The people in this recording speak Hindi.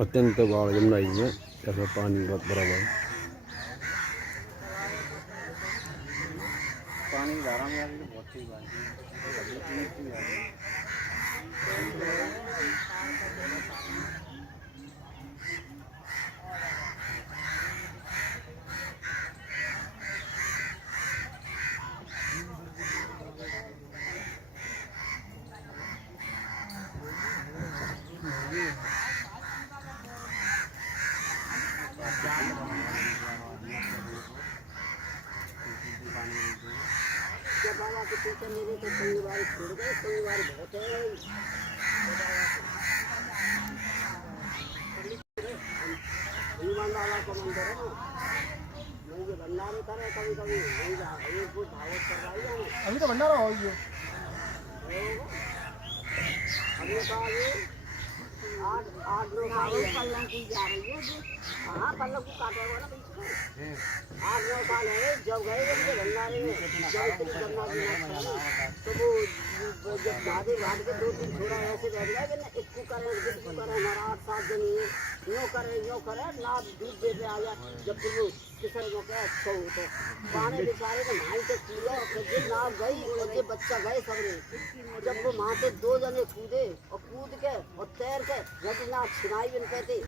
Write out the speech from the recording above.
अत्यंत बाढ़ यमुना जी में ऐसा पानी बहुत भरा हुआ है। पानी धारा में आ रही है, बहुत तेज आ रही है। बाबा के पीछे मेरे तो कई बार छोड़ गए, कई बार बहुत है। हनुमान बाबा का मंदिर है ना, मैं ये भंडारे करे कभी कभी नहीं जा एक फुट धावत करवाई जाए। अभी तो भंडारा हो गया। अभी तो आगे आठ लोग पल्ला की जा रही है। हाँ पल्ला को काटेगा ना बीच में। 8-9 साल है जब गए थे भंडारे में, जब इतनी गंगा जी तो वो जब भागे भाग के 2-3 छोड़ा ऐसे बैठ गए ना, इसको करे इसको करे, हमारा 8-7 दिन यो करे ना दूध दे के आ जाए। जब फिर वो किसान को क्या अच्छा हो तो पानी बेचारे ने भाई तो कूदा, फिर नाव गई और ये बच्चा गए सबने। जब वो वहाँ से 2 जने कूदे और कूद के और तैर के घटना छिनाई बन कहते